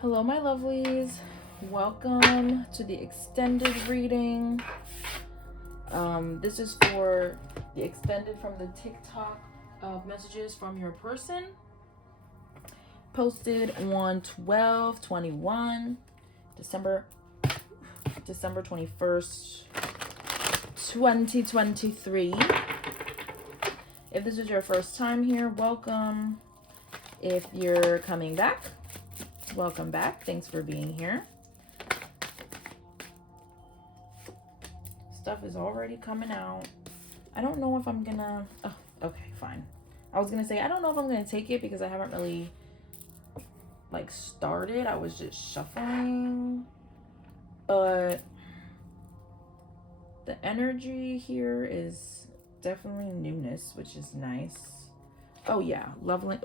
Hello, my lovelies. Welcome to the extended reading. This is for the extended from the TikTok messages from your person. Posted on 12/21, December 21st, 2023. If this is your first time here, welcome. If you're coming back, welcome back. Thanks for being here. Stuff is already coming out. I don't know if I'm gonna... Oh, okay, fine. I was gonna say, I don't know if I'm gonna take it because I haven't really, like, started. I was just shuffling. But the energy here is definitely newness, which is nice. Oh, yeah. Leveling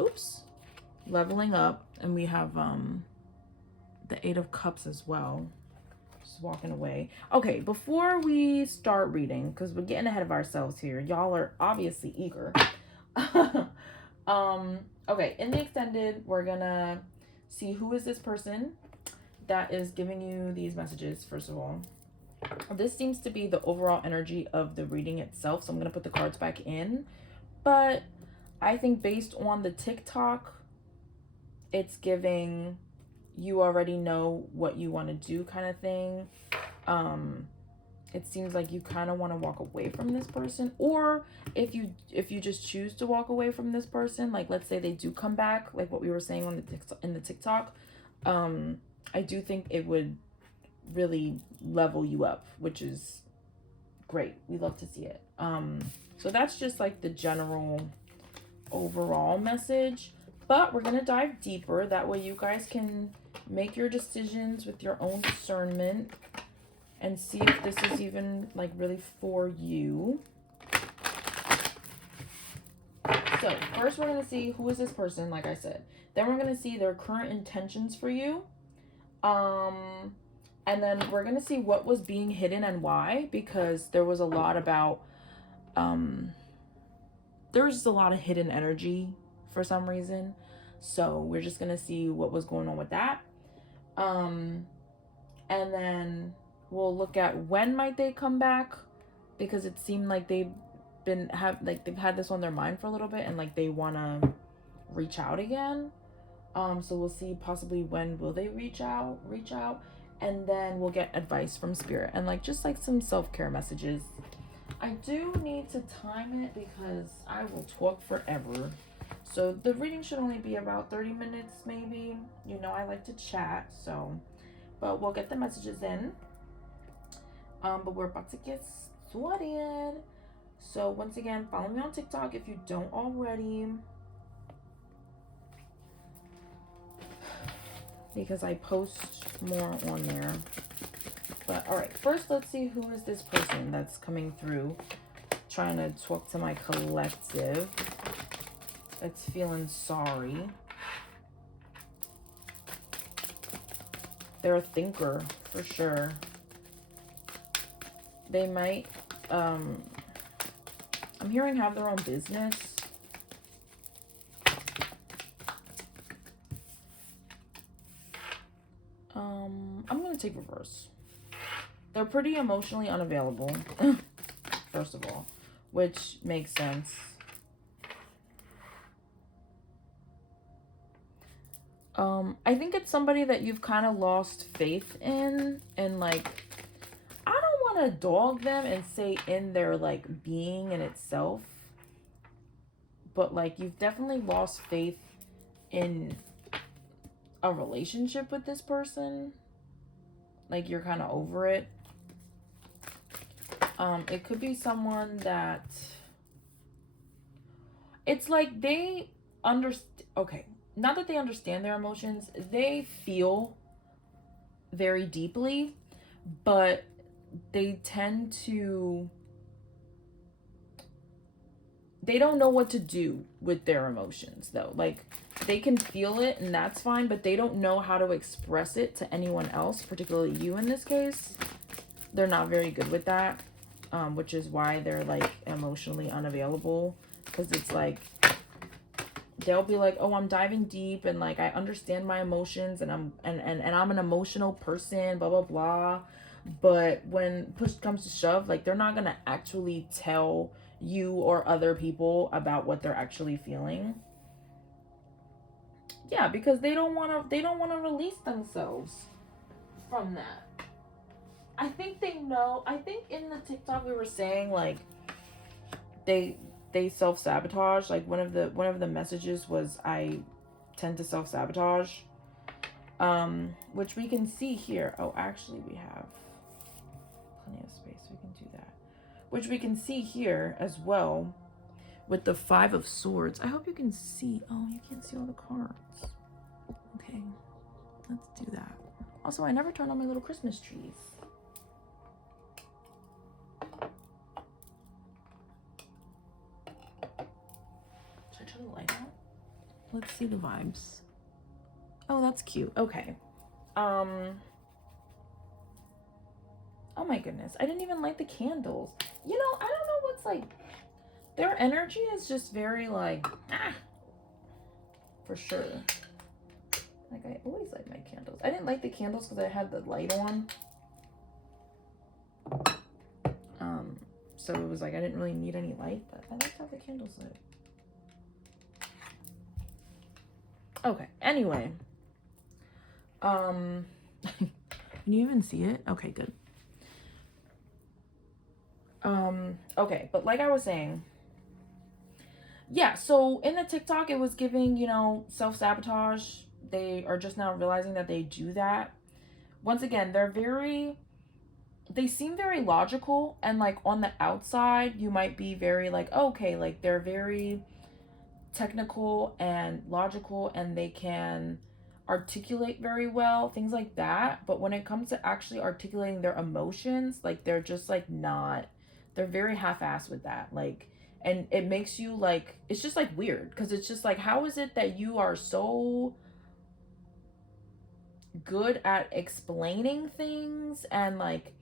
up. And we have the 8 of Cups as well. Just walking away. Okay, before we start reading, because we're getting ahead of ourselves here. Y'all are obviously eager. Okay, in the extended, we're gonna see who is this person that is giving you these messages, first of all. This seems to be the overall energy of the reading itself, so I'm gonna put the cards back in. But I think based on the TikTok, it's giving you already know what you want to do kind of thing. It seems like you kind of want to walk away from this person, or if you just choose to walk away from this person, like let's say they do come back, like what we were saying on the TikTok, I do think it would really level you up, which is great. We love to see it. So that's just like the general overall message, but we're gonna dive deeper. That way you guys can make your decisions with your own discernment and see if this is even like really for you. So first we're gonna see who is this person, like I said. Then we're gonna see their current intentions for you. And then we're gonna see what was being hidden and why, because there was a lot about there was just a lot of hidden energy for some reason. So we're just gonna see what was going on with that. And then we'll look at when might they come back, because it seemed like they've had this on their mind for a little bit and like they wanna reach out again. So we'll see possibly when will they reach out, and then we'll get advice from spirit and like just like some self-care messages. I do need to time it because I will talk forever. So the reading should only be about 30 minutes maybe. You know, I like to chat, so. But we'll get the messages in. But we're about to get started. So once again, follow me on TikTok if you don't already, because I post more on there. But all right, first let's see who is this person that's coming through, trying to talk to my collective. That's feeling sorry. They're a thinker for sure. They might, I'm hearing have their own business. I'm gonna take reverse. They're pretty emotionally unavailable, first of all, which makes sense. I think it's somebody that you've kind of lost faith in, and like, I don't want to dog them and say in their like being in itself, but like you've definitely lost faith in a relationship with this person. Like you're kind of over it. It could be someone that it's like they understand. Okay, not that they understand their emotions, they feel very deeply, but they tend to, they don't know what to do with their emotions though. Like they can feel it and that's fine, but they don't know how to express it to anyone else, particularly you in this case. They're not very good with that, which is why they're like emotionally unavailable, because it's like they'll be like, oh, I'm diving deep and like I understand my emotions and I'm an emotional person, blah blah blah. But when push comes to shove, like they're not gonna actually tell you or other people about what they're actually feeling. Yeah, because they don't wanna release themselves from that. I think they know. I think in the TikTok we were saying like they self-sabotage. Like one of the messages was I tend to self-sabotage. Which we can see here. Oh, actually we have plenty of space. We can do that. Which we can see here as well with the Five of Swords. I hope you can see. Oh, you can't see all the cards. Okay, let's do that. Also, I never turned on my little Christmas trees. Should I turn the light on? Let's see the vibes. Oh, that's cute. Okay. Oh my goodness. I didn't even light the candles. You know, I don't know what's like. Their energy is just very like, for sure. Like I always light my candles. I didn't light the candles because I had the light on. So it was like I didn't really need any light, but I like to have the candles lit. Okay, anyway. Can you even see it? Okay, good. Okay, but like I was saying, yeah, so in the TikTok it was giving, you know, self-sabotage. They are just now realizing that they do that. Once again, they seem very logical, and like on the outside you might be very like, okay, like they're very technical and logical and they can articulate very well, things like that. But when it comes to actually articulating their emotions, like they're just like not, they're very half-assed with that. Like, and it makes you like, it's just like weird because it's just like, how is it that you are so good at explaining things and like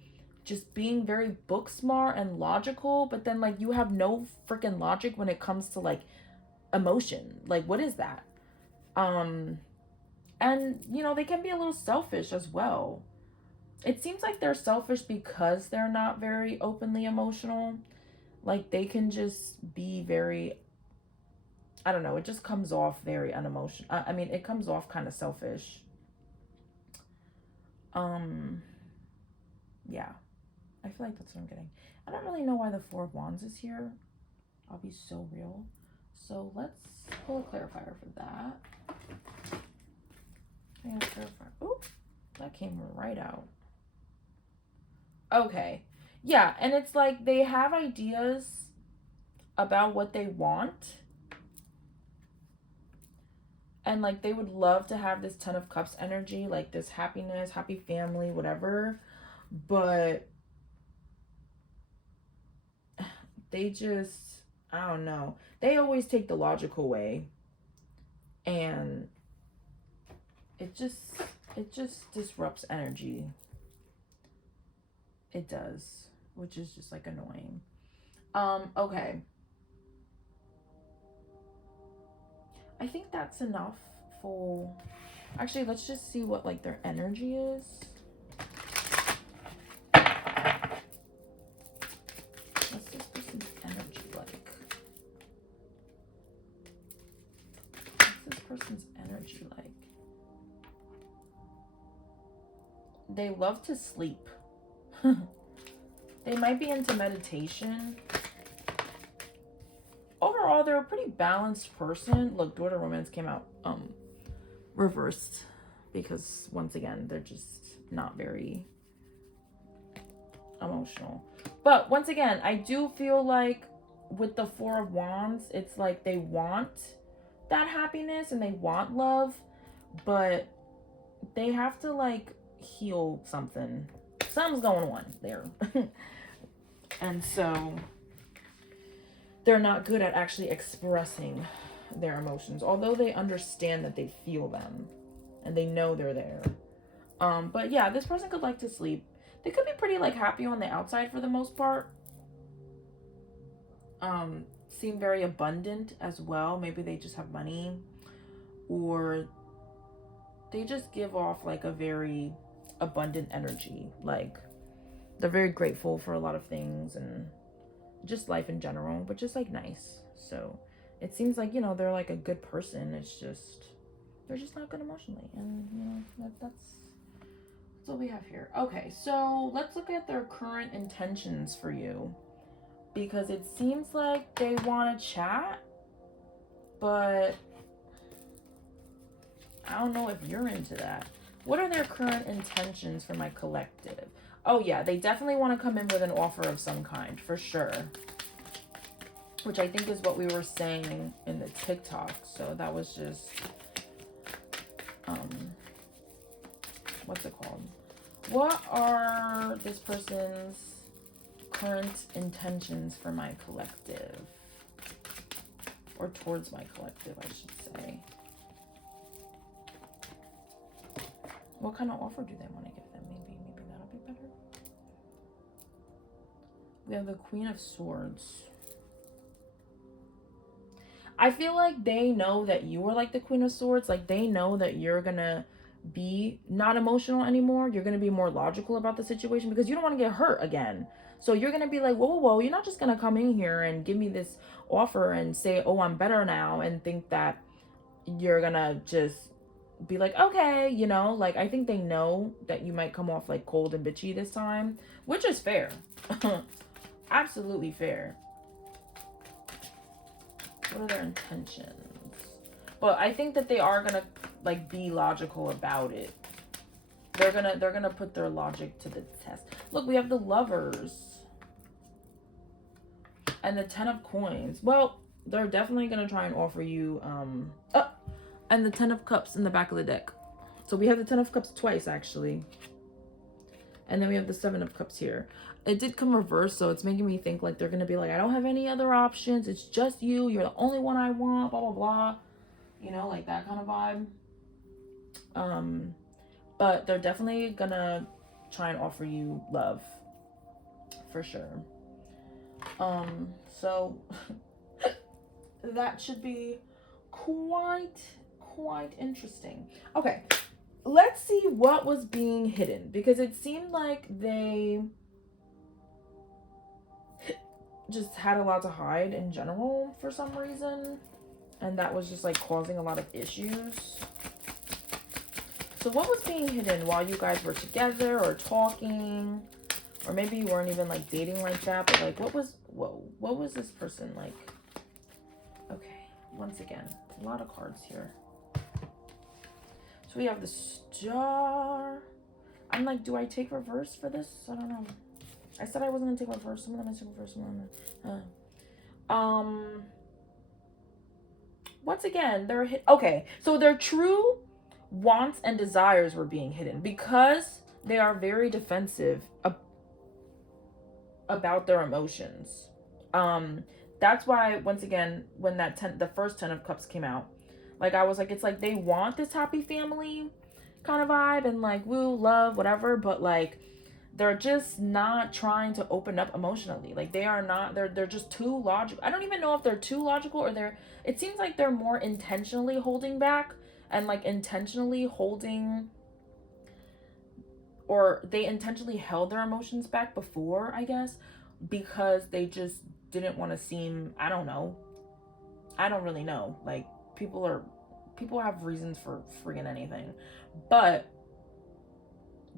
just being very book smart and logical, but then like you have no freaking logic when it comes to like emotion? Like, what is that? And you know, they can be a little selfish as well. It seems like they're selfish because they're not very openly emotional. Like they can just be very, I don't know, it just comes off very unemotional. I mean, it comes off kind of selfish. Yeah, I feel like that's what I'm getting. I don't really know why the Four of Wands is here. I'll be so real. So let's pull a clarifier for that. Oh, that came right out. Okay. Yeah, and it's like they have ideas about what they want. And like they would love to have this Ten of Cups energy, like this happiness, happy family, whatever. But they just, I don't know. They always take the logical way. And it just disrupts energy. It does, which is just like annoying. Okay. I think that's enough for, actually, let's just see what like their energy is. What's this person's energy like? What's this person's energy like? They love to sleep. They might be into meditation. Overall, they're a pretty balanced person. Look, Daughter Romance came out reversed because once again, they're just not very emotional. But once again, I do feel like with the Four of Wands, it's like they want that happiness and they want love, but they have to like heal something. Something's going on there. And so they're not good at actually expressing their emotions, although they understand that they feel them and they know they're there. But yeah, this person could like to sleep. They could be pretty like happy on the outside for the most part. seem very abundant as well. Maybe they just have money, or they just give off like a very abundant energy. Like they're very grateful for a lot of things and just life in general, but just like nice. So it seems like, you know, they're like a good person. It's just they're just not good emotionally, and you know that's what we have here. Okay, so let's look at their current intentions for you, because it seems like they want to chat, but I don't know if you're into that. What are their current intentions for my collective? Oh yeah, they definitely want to come in with an offer of some kind, for sure. Which I think is what we were saying in the TikTok. So that was just, what's it called? What are this person's current intentions for my collective? Or towards my collective, I should say. What kind of offer do they want to give them? Maybe that'll be better. We have the Queen of Swords. I feel like they know that you are like the Queen of Swords. Like they know that you're gonna be not emotional anymore. You're gonna be more logical about the situation because you don't want to get hurt again. So you're gonna be like, whoa, you're not just gonna come in here and give me this offer and say, oh, I'm better now, and think that you're gonna just be like, okay, you know. Like I think they know that you might come off like cold and bitchy this time, which is fair. Absolutely fair. What are their intentions? But I think that they are gonna like be logical about it. They're gonna put their logic to the test. Look, we have the Lovers and the Ten of Coins. Well, they're definitely gonna try and offer you and the Ten of Cups in the back of the deck. So we have the Ten of Cups twice actually. And then we have the Seven of Cups here. It did come reverse, so it's making me think like they're gonna be like, I don't have any other options. It's just you. You're the only one I want. Blah blah blah. You know, like that kind of vibe. But they're definitely gonna try and offer you love, for sure. So that should be quite interesting. Okay. Let's see what was being hidden, because it seemed like they just had a lot to hide in general for some reason, and that was just like causing a lot of issues. So what was being hidden while you guys were together or talking, or maybe you weren't even like dating like that, but like what was this person like? Okay, once again, a lot of cards here. So we have the Star. I'm like, do I take reverse for this? I don't know. I said I wasn't gonna take reverse. Some of them I took reverse. Some of them. Once again, they're hit. Okay, so their true wants and desires were being hidden because they are very defensive about their emotions. That's why, once again, when the first 10 of Cups came out, like I was like, it's like they want this happy family kind of vibe and like woo, love, whatever, but like they're just not trying to open up emotionally. Like they are not, they're just too logical. I don't even know if they're too logical or it seems like they're more intentionally holding back and like intentionally holding, or they intentionally held their emotions back before, I guess, because they just didn't want to seem, I don't know. I don't really know. Like people have reasons for friggin' anything, but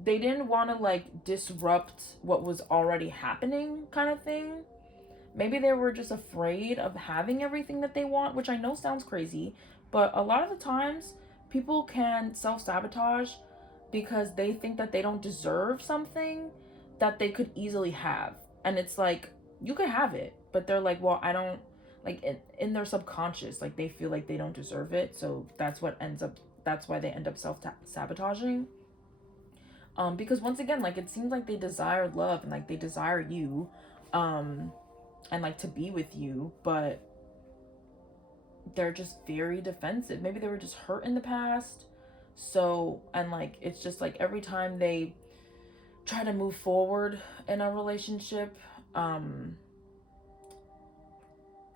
they didn't want to like disrupt what was already happening kind of thing. Maybe they were just afraid of having everything that they want, which I know sounds crazy, but a lot of the times people can self-sabotage because they think that they don't deserve something that they could easily have. And it's like, you could have it, but they're like, well, I don't, like in their subconscious, like they feel like they don't deserve it. So that's why they end up self-sabotaging. Because once again, like it seems like they desire love and like they desire you, and like to be with you, but they're just very defensive. Maybe they were just hurt in the past. So, and like, it's just like every time they try to move forward in a relationship,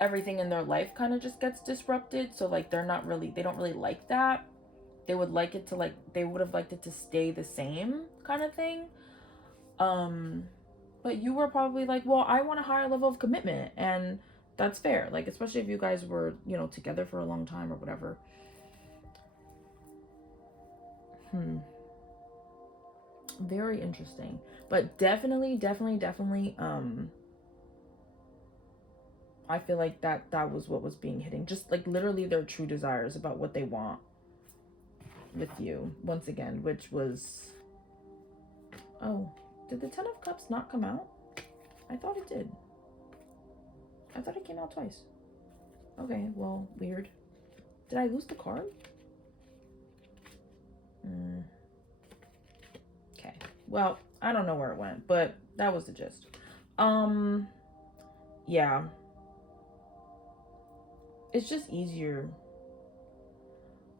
everything in their life kind of just gets disrupted. So like they don't really like that. They would like it to like, they would have liked it to stay the same kind of thing. But you were probably like, well, I want a higher level of commitment, and that's fair. Like, especially if you guys were, you know, together for a long time or whatever. Very interesting. But definitely, I feel like that was what was being hitting. Just like literally their true desires about what they want with you once again, which was, oh, did the Ten of Cups not come out? I thought it did. I thought it came out twice. Okay, well, weird. Did I lose the card? Okay, well, I don't know where it went, but that was the gist. Yeah, it's just easier,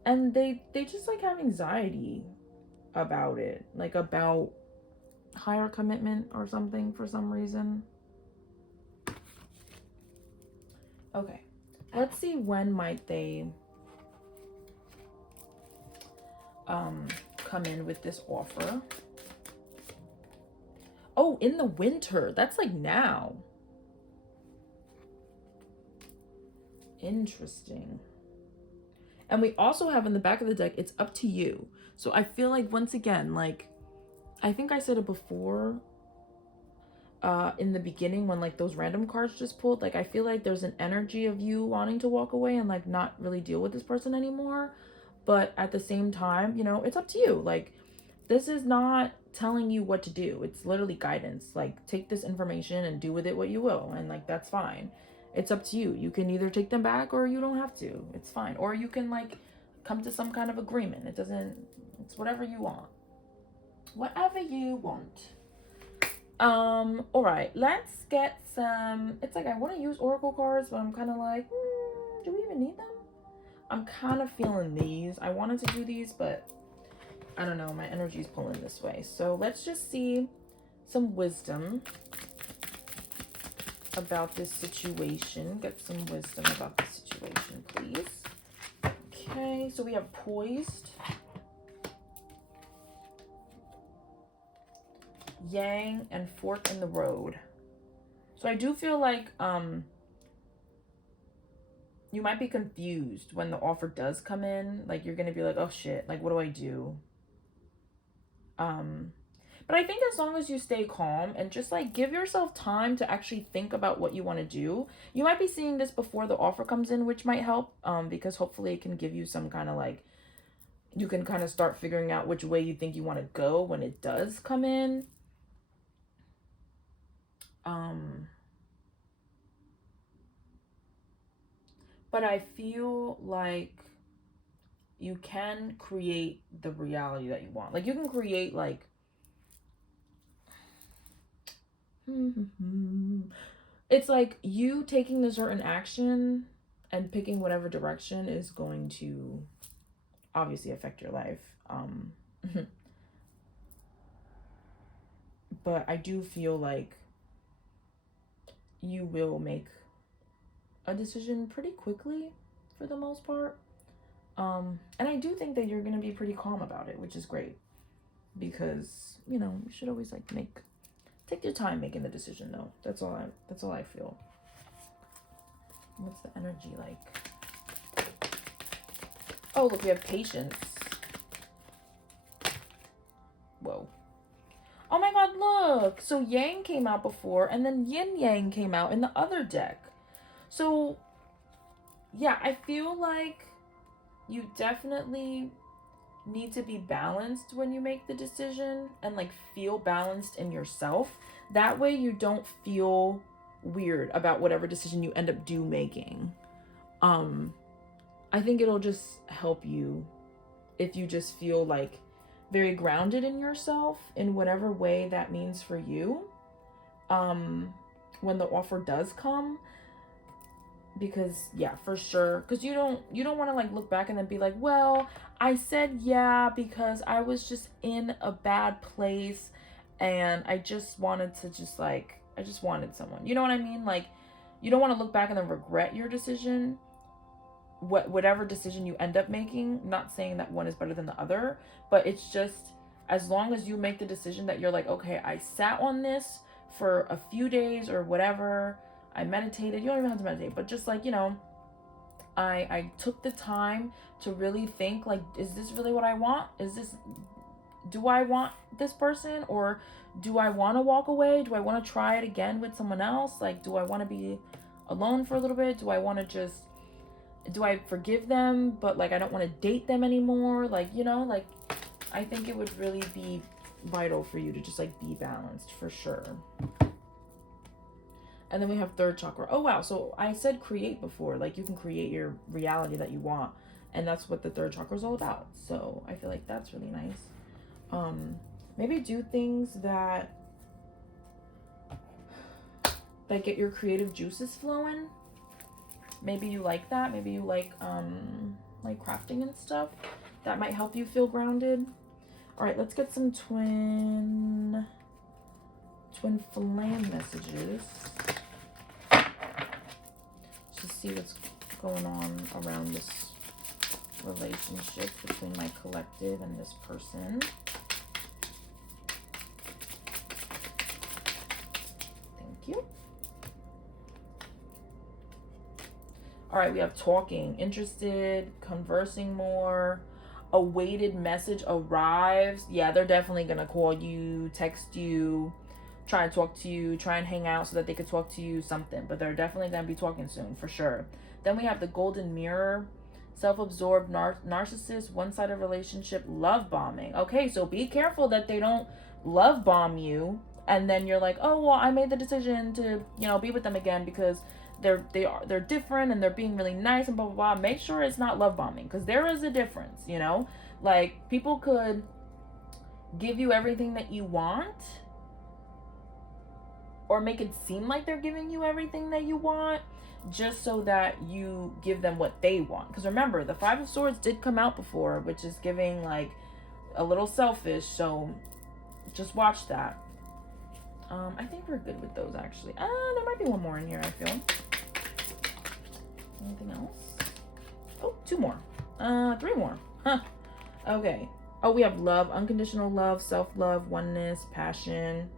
and they just like have anxiety about it, like about higher commitment or something for some reason. Okay, let's see, when might they come in with this offer. Oh, in the winter. That's like now. Interesting. And we also have in the back of the deck, it's up to you. So I feel like, once again, like, I think I said it before in the beginning when like those random cards just pulled, like I feel like there's an energy of you wanting to walk away and like not really deal with this person anymore. But at the same time, you know, it's up to you. Like, this is not telling you what to do. It's literally guidance. Like, take this information and do with it what you will. And like, that's fine. It's up to you. You can either take them back or you don't have to. It's fine. Or you can like come to some kind of agreement. It's whatever you want. Whatever you want. All right, let's get some, it's like I want to use oracle cards, but I'm kind of like, do we even need them? I'm kind of feeling these. I wanted to do these, but I don't know, my energy's pulling this way. So let's just see some wisdom about this situation. Get some wisdom about the situation, please. Okay, so we have poised, yang, and fork in the road. So I do feel like you might be confused when the offer does come in. Like, you're gonna be like, oh shit, like what do I do? But I think as long as you stay calm and just like give yourself time to actually think about what you want to do, you might be seeing this before the offer comes in, which might help, because hopefully it can give you some kind of like, you can kind of start figuring out which way you think you want to go when it does come in. But I feel like you can create the reality that you want. Like, you can create like, it's like you taking a certain action and picking whatever direction is going to obviously affect your life. But I do feel like you will make a decision pretty quickly for the most part. And I do think that you're going to be pretty calm about it, which is great, because, you know, you should always like take your time making the decision though. That's all I feel. What's the energy like? Oh, look, we have patience. Whoa. Oh my god, look. So yang came out before, and then yin yang came out in the other deck. So yeah, I feel like you definitely need to be balanced when you make the decision, and like feel balanced in yourself. That way you don't feel weird about whatever decision you end up making. I think it'll just help you if you just feel like very grounded in yourself in whatever way that means for you, when the offer does come. Because yeah, for sure, because you don't want to like look back and then be like, well, I said yeah because I was just in a bad place and I just wanted to I just wanted someone, you know what I mean? Like, you don't want to look back and then regret your decision. Whatever decision you end up making, not saying that one is better than the other, but it's just, as long as you make the decision that you're like, okay, I sat on this for a few days or whatever, I meditated, you don't even have to meditate, but just like, you know, I took the time to really think, like, is this really what I want? Do I want this person, or do I want to walk away? Do I want to try it again with someone else? Like, do I want to be alone for a little bit? Do I forgive them, but like I don't want to date them anymore? Like, you know, like, I think it would really be vital for you to just like be balanced, for sure. And then we have third chakra. Oh wow, so I said create before, like you can create your reality that you want, and that's what the third chakra is all about. So I feel like that's really nice. Maybe do things that get your creative juices flowing. Maybe you like that. Maybe you like crafting and stuff. That might help you feel grounded. All right, let's get some twin flame messages to see what's going on around this relationship between my collective and this person. Thank you. All right, we have talking, interested, conversing more, awaited message arrives. Yeah, they're definitely gonna call you, text you, try and talk to you, try and hang out so that they could talk to you, something. But they're definitely gonna be talking soon, for sure. Then we have the golden mirror, self-absorbed narcissist, one-sided relationship, love bombing. Okay, so be careful that they don't love bomb you, and then you're like, oh well, I made the decision to, you know, be with them again because they're different and they're being really nice and blah blah blah. Make sure it's not love bombing, because there is a difference, you know. Like, people could give you everything that you want, or make it seem like they're giving you everything that you want, just so that you give them what they want. Because remember, the Five of Swords did come out before, which is giving like a little selfish. So just watch that. I think we're good with those, actually. There might be one more in here, I feel. Anything else? Oh, 2 more. 3 more. Huh. Okay. Oh, we have love, unconditional love, self-love, oneness, passion.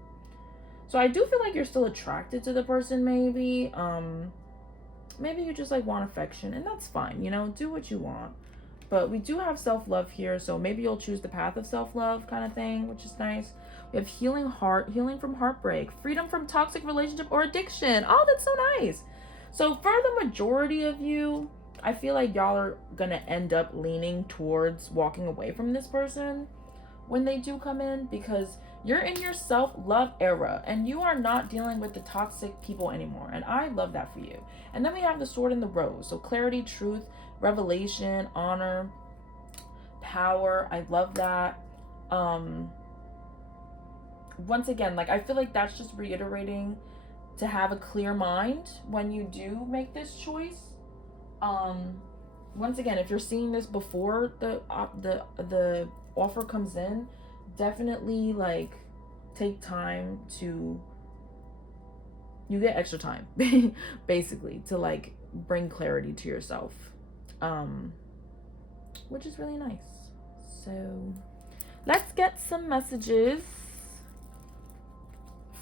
So I do feel like you're still attracted to the person, maybe. Maybe you just like want affection, and that's fine, you know, do what you want. But we do have self-love here, so maybe you'll choose the path of self-love kind of thing, which is nice. We have healing heart, healing from heartbreak, freedom from toxic relationship or addiction. Oh, that's so nice. So for the majority of you, I feel like y'all are gonna end up leaning towards walking away from this person when they do come in, because you're in your self-love era and you are not dealing with the toxic people anymore. And I love that for you. And then we have the sword and the rose. So clarity, truth, revelation, honor, power. I love that. Once again, like, I feel like that's just reiterating to have a clear mind when you do make this choice. Once again, if you're seeing this before the offer comes in, definitely like take time to, you get extra time basically to like bring clarity to yourself, which is really nice. So let's get some messages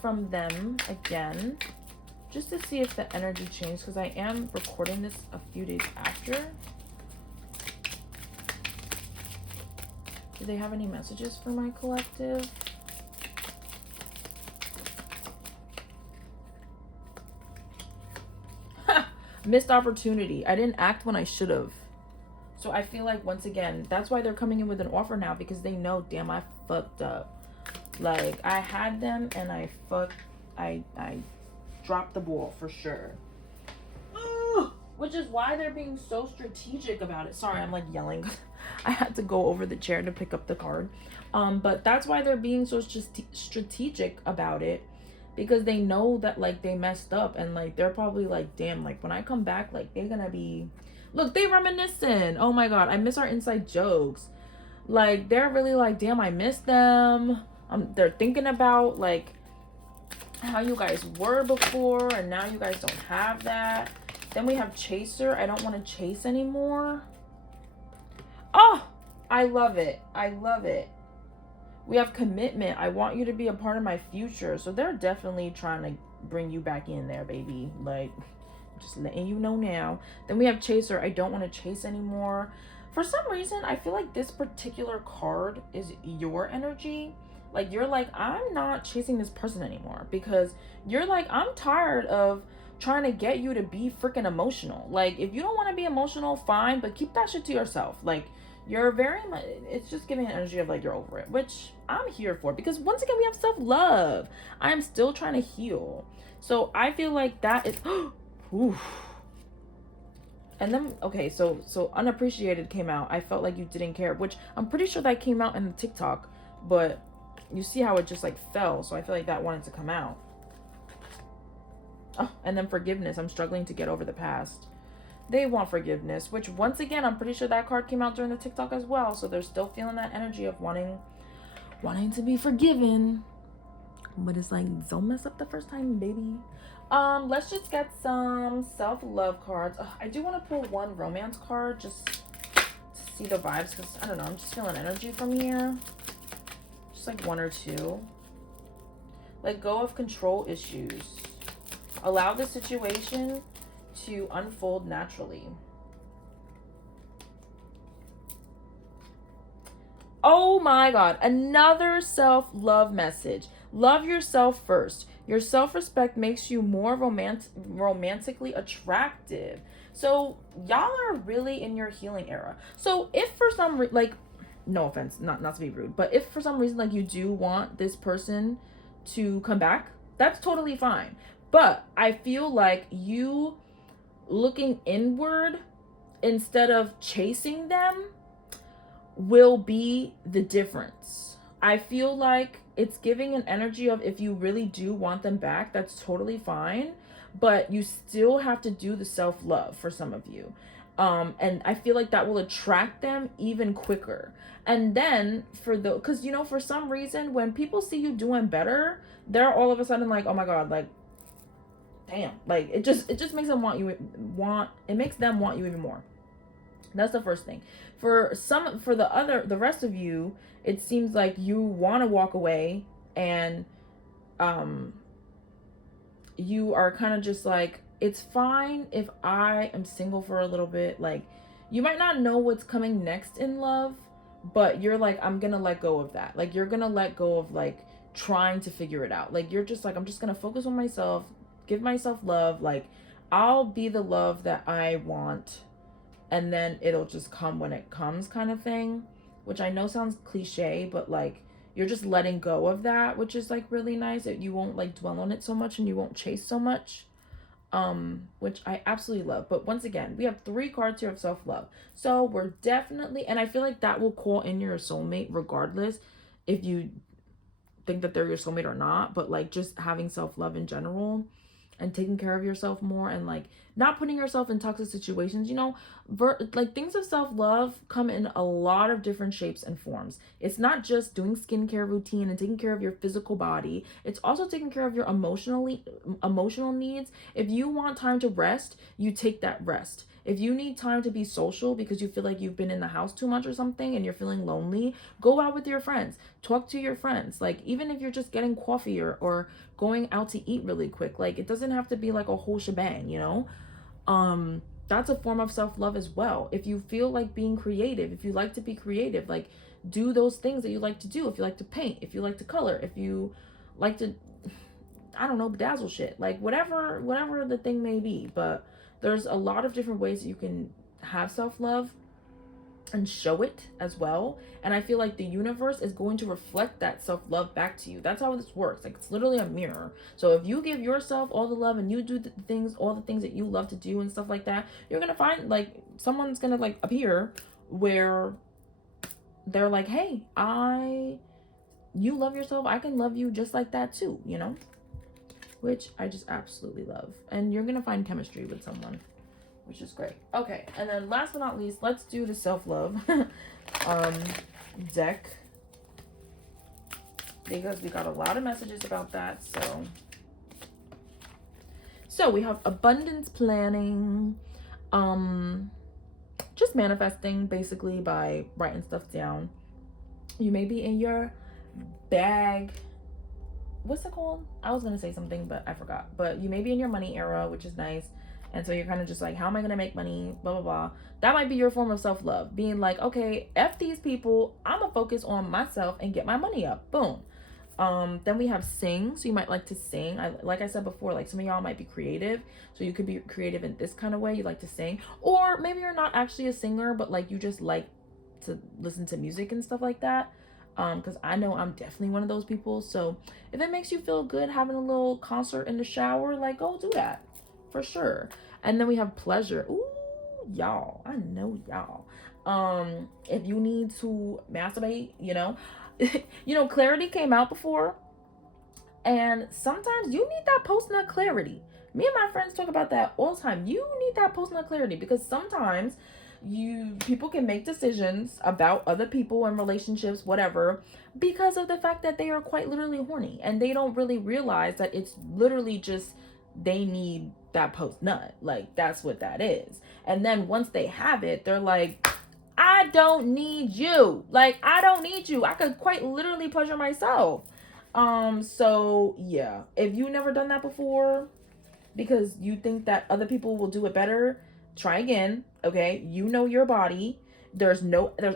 from them again, just to see if the energy changed, because I am recording this a few days after. Do they have any messages for my collective? Missed opportunity. I didn't act when I should have. So I feel like, once again, that's why they're coming in with an offer now, because they know, damn, I fucked up. Like, I had them and I dropped the ball for sure. Which is why they're being so strategic about it. Sorry, I'm like yelling. I had to go over the chair to pick up the card. But that's why they're being so strategic about it, because they know that like they messed up, and like they're probably like, damn, like when I come back, like they're gonna be, look, they reminiscing. Oh my god, I miss our inside jokes. Like, they're really like, damn, I miss them. They're thinking about like how you guys were before, and now you guys don't have that. Then we have chaser. I don't want to chase anymore. Oh, I love it. I love it. We have commitment. I want you to be a part of my future. So they're definitely trying to bring you back in there, baby. Like, just letting you know now. Then we have chaser. I don't want to chase anymore. For some reason, I feel like this particular card is your energy. Like, you're like, I'm not chasing this person anymore, because you're like, I'm tired of trying to get you to be freaking emotional. Like, if you don't want to be emotional, fine, but keep that shit to yourself. Like, you're very much, it's just giving an energy of like you're over it, which I'm here for, because once again, we have self-love. I am still trying to heal. So I feel like that is oof. And then, okay, so unappreciated came out. I felt like you didn't care, which I'm pretty sure that came out in the TikTok, but you see how it just like fell. So I feel like that wanted to come out. Oh, and then forgiveness. I'm struggling to get over the past. They want forgiveness, which once again, I'm pretty sure that card came out during the TikTok as well. So they're still feeling that energy of wanting to be forgiven. But it's like, don't mess up the first time, baby. Let's just get some self-love cards. I do want to pull one romance card just to see the vibes, because I don't know, I'm just feeling energy from here. Just like one or two. Let go of control issues. Allow the situation to unfold naturally. Oh my God, another self-love message. Love yourself first. Your self-respect makes you more romantically attractive. So y'all are really in your healing era. So if for some reason, like, no offense, not to be rude, but if for some reason like you do want this person to come back, that's totally fine. But I feel like you looking inward instead of chasing them will be the difference. I feel like it's giving an energy of, if you really do want them back, that's totally fine, but you still have to do the self-love for some of you. And I feel like that will attract them even quicker. And then because you know, for some reason, when people see you doing better, they're all of a sudden like, oh my God, like, damn, like it just makes them it makes them want you even more. That's the first thing. For the rest of you, it seems like you want to walk away, and you are kind of just like, it's fine if I am single for a little bit. Like, you might not know what's coming next in love, but you're like, I'm gonna let go of that. Like, you're gonna let go of like trying to figure it out. Like, you're just like, I'm just gonna focus on myself, give myself love. Like, I'll be the love that I want, and then it'll just come when it comes, kind of thing. Which I know sounds cliche, but like, you're just letting go of that, which is like really nice. That you won't like dwell on it so much, and you won't chase so much, which I absolutely love. But once again, we have 3 cards here of self-love, so we're definitely, and I feel like that will call in your soulmate regardless if you think that they're your soulmate or not. But like, just having self-love in general and taking care of yourself more, and like not putting yourself in toxic situations, you know, like things of self-love come in a lot of different shapes and forms. It's not just doing skincare routine and taking care of your physical body. It's also taking care of your emotional needs. If you want time to rest, you take that rest. If you need time to be social because you feel like you've been in the house too much or something and you're feeling lonely, go out with your friends. Talk to your friends. Like, even if you're just getting coffee or going out to eat really quick, like, it doesn't have to be like a whole shebang, you know? That's a form of self-love as well. If you feel like being creative, if you like to be creative, like, do those things that you like to do. If you like to paint, if you like to color, if you like to, I don't know, bedazzle shit, like whatever the thing may be. But there's a lot of different ways that you can have self-love and show it as well. And I feel like the universe is going to reflect that self-love back to you. That's how this works. Like, it's literally a mirror. So if you give yourself all the love and you do all the things that you love to do and stuff like that, you're gonna find like someone's gonna like appear where they're like, hey, you love yourself, I can love you just like that too, you know? Which I just absolutely love. And you're gonna find chemistry with someone, which is great. Okay, and then last but not least, let's do the self-love deck, because we got a lot of messages about that. So So we have abundance planning, just manifesting basically by writing stuff down. You may be in your bag. What's it called? I was gonna say something, but I forgot. But you may be in your money era, which is nice. And so you're kind of just like, how am I gonna make money? Blah, blah, blah. That might be your form of self-love. Being like, okay, F these people, I'm gonna focus on myself and get my money up. Boom. Then we have sing. So you might like to sing. Like I said before, like some of y'all might be creative. So you could be creative in this kind of way. You like to sing. Or maybe you're not actually a singer, but like you just like to listen to music and stuff like that. Because I know I'm definitely one of those people. So if it makes you feel good having a little concert in the shower, like go do that for sure. And then we have pleasure. Ooh, y'all, I know y'all. If you need to masturbate, you know, clarity came out before, and sometimes you need that post-nut clarity. Me and my friends talk about that all the time. You need that post-nut clarity because sometimes people can make decisions about other people and relationships, whatever, because of the fact that they are quite literally horny, and they don't really realize that it's literally just they need that post-nut. Like that's what that is. And then once they have it, they're like, I don't need you. Like, I don't need you. I could quite literally pleasure myself. So yeah, if you never done that before because you think that other people will do it better, try again. Okay. You know your body. There's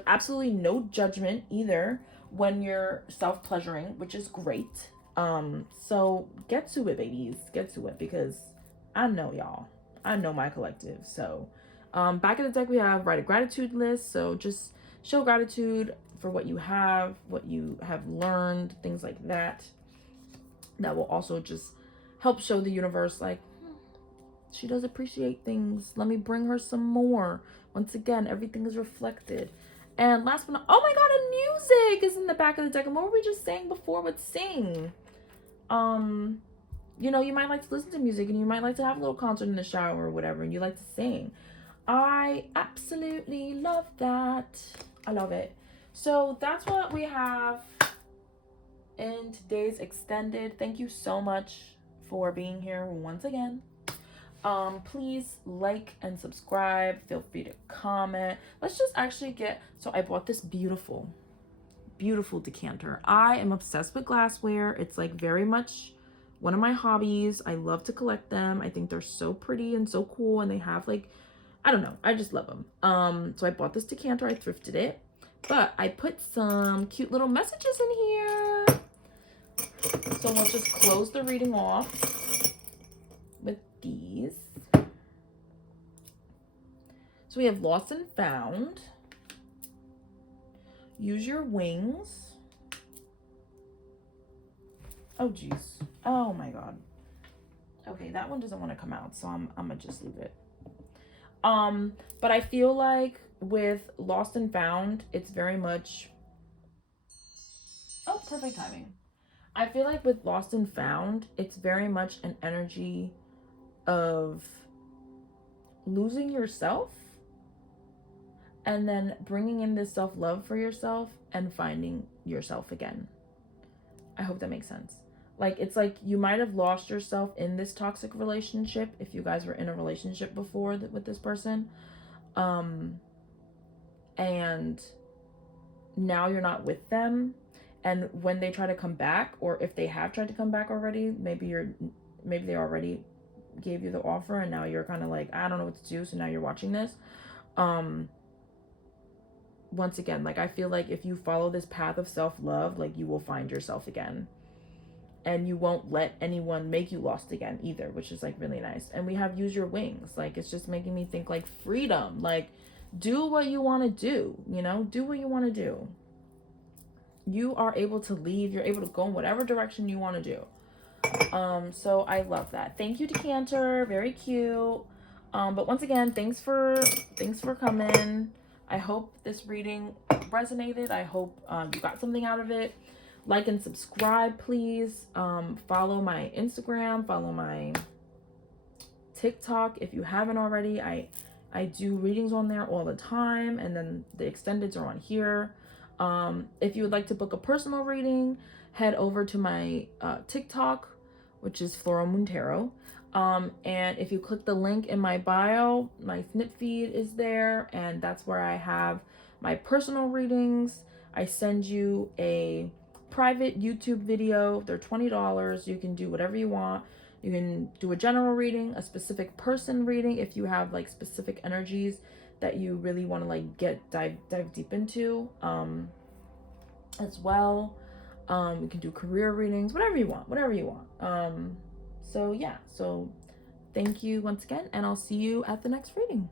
absolutely no judgment either when you're self-pleasuring, which is great. So get to it, babies. Get to it because I know y'all. I know my collective. So back of the deck, we have write a gratitude list. So just show gratitude for what you have learned, things like that. That will also just help show the universe like, she does appreciate things. Let me bring her some more. Once again, everything is reflected. And last but not, oh my God, and music is in the back of the deck. And what were we just saying before with sing? You might like to listen to music and you might like to have a little concert in the shower or whatever, and you like to sing. I absolutely love that. I love it. So that's what we have in today's extended. Thank you so much for being here once again. Please like and subscribe. Feel free to comment. Let's just actually so I bought this beautiful decanter. I am obsessed with glassware. It's like very much one of my hobbies. I love to collect them. I think they're so pretty and so cool, and they have like, I don't know, I just love them. So I bought this decanter. I thrifted it, but I put some cute little messages in here. So we'll just close the reading off with these. So we have lost and found. Use your wings. Oh geez. Oh my God. Okay, that one doesn't want to come out, so I'm gonna just leave it. But I feel like with lost and found, it's very much, oh, perfect timing. I feel like with lost and found, it's very much an energy of losing yourself and then bringing in this self-love for yourself and finding yourself again. I hope that makes sense. Like, it's like you might have lost yourself in this toxic relationship if you guys were in a relationship before with this person. And now you're not with them. And when they try to come back, or if they have tried to come back already, maybe they already gave you the offer and now you're kind of like, I don't know what to do. So now you're watching this. Once again, like, I feel like if you follow this path of self-love, like, you will find yourself again. And you won't let anyone make you lost again either, which is like really nice. And we have use your wings. Like, it's just making me think like freedom. Like, do what you want to do, do what you want to do. You are able to leave. You're able to go in whatever direction you want to do. So I love that. Thank you, Decanter. Very cute. But once again, thanks for coming. I hope this reading resonated. I hope you got something out of it. Like and subscribe, please. Follow my Instagram. Follow my TikTok if you haven't already. I do readings on there all the time, and then the extendeds are on here. If you would like to book a personal reading, head over to my TikTok, which is FloralMoonTarot. And if you click the link in my bio, my snip feed is there, and that's where I have my personal readings. I send you a private YouTube video. They're $20. You can do whatever you want. You can do a general reading, a specific person reading if you have like specific energies that you really want to like dive deep into as well. You can do career readings, whatever you want. So yeah, so thank you once again, and I'll see you at the next reading.